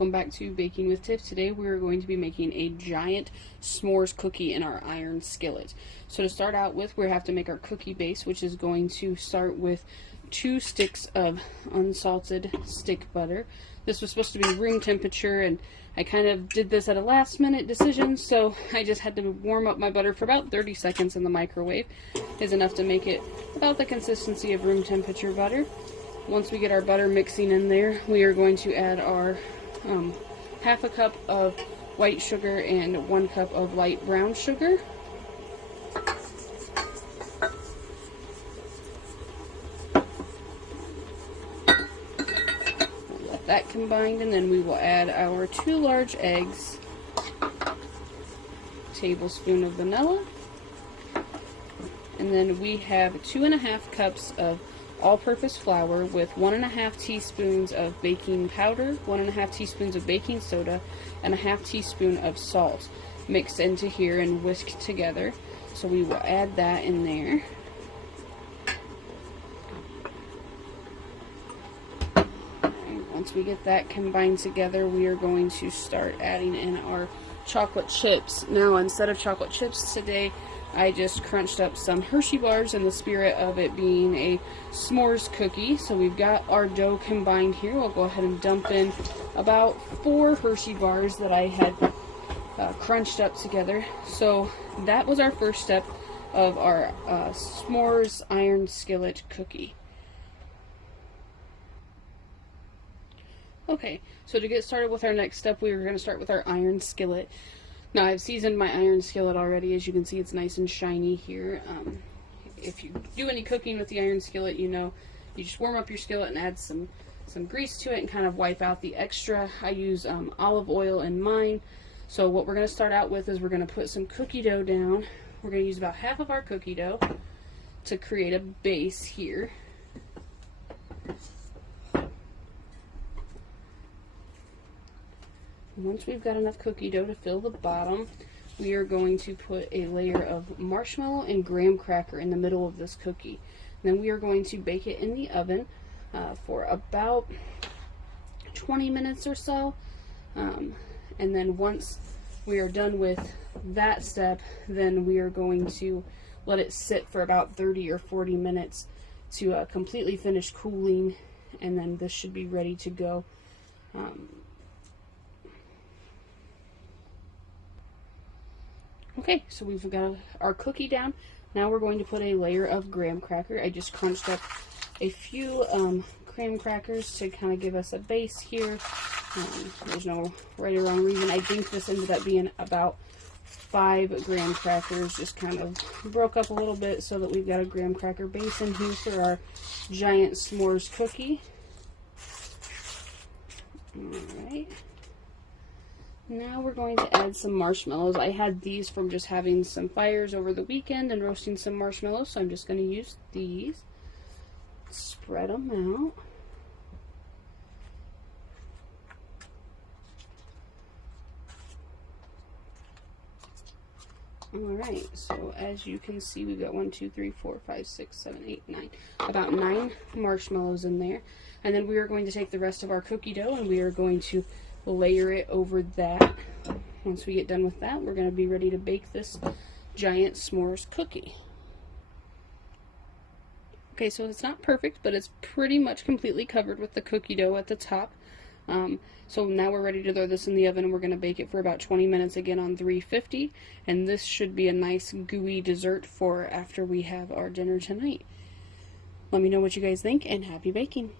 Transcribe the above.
welcome back to Baking with Tiff. Today we are going to be making a giant s'mores cookie in our iron skillet. So to start out with, we have to make our cookie base, which is going to start with 2 sticks of unsalted stick butter. This was supposed to be room temperature, and I kind of did this at a last minute decision, so I just had to warm up my butter for about 30 seconds in the microwave. Is enough to make it about the consistency of room temperature butter. Once we get our butter mixing in there, we are going to add our half a cup of white sugar and 1 cup of light brown sugar. We'll let that combine, and then we will add our 2 large eggs, tablespoon of vanilla, and then we have 2½ cups of all-purpose flour with 1½ teaspoons of baking powder, 1½ teaspoons of baking soda, and 1/2 teaspoon of salt mixed into here and whisked together. So we will add that in there. And once we get that combined together, we are going to start adding in our chocolate chips. Now, instead of chocolate chips today, I just crunched up some Hershey bars in the spirit of it being a s'mores cookie. So we've got our dough combined here. We'll go ahead and dump in about 4 Hershey bars that I had crunched up together. So that was our first step of our s'mores iron skillet cookie. Okay, so to get started with our next step, we are going to start with our iron skillet. Now, I've seasoned my iron skillet already. As you can see, it's nice and shiny here. If you do any cooking with the iron skillet, you know, you just warm up your skillet and add some grease to it and kind of wipe out the extra. I use olive oil in mine. So what we're going to start out with is we're going to put some cookie dough down. We're going to use about half of our cookie dough to create a base here. Once we've got enough cookie dough to fill the bottom, we are going to put a layer of marshmallow and graham cracker in the middle of this cookie. And then we are going to bake it in the oven for about 20 minutes or so. And then once we are done with that step, then we are going to let it sit for about 30 or 40 minutes to completely finish cooling, and then this should be ready to go. Okay, so we've got our cookie down. Now we're going to put a layer of graham cracker. I just crunched up a few graham crackers to kind of give us a base here. There's no right or wrong reason. I think this ended up being about 5 graham crackers, just kind of broke up a little bit so that we've got a graham cracker base in here for our giant s'mores cookie. Alright. Now we're going to add some marshmallows. I had these from just having some fires over the weekend and roasting some marshmallows, so I'm just going to use these. Spread them out. Alright, so as you can see, we've got 1, 2, 3, 4, 5, 6, 7, 8, 9. About 9 marshmallows in there. And then we are going to take the rest of our cookie dough and we are going to layer it over that. Once we get done with that, we're going to be ready to bake this giant s'mores cookie. Okay, so it's not perfect, but it's pretty much completely covered with the cookie dough at the top. So now we're ready to throw this in the oven, and we're going to bake it for about 20 minutes again on 350, and this should be a nice gooey dessert for after we have our dinner tonight. Let me know what you guys think, and happy baking!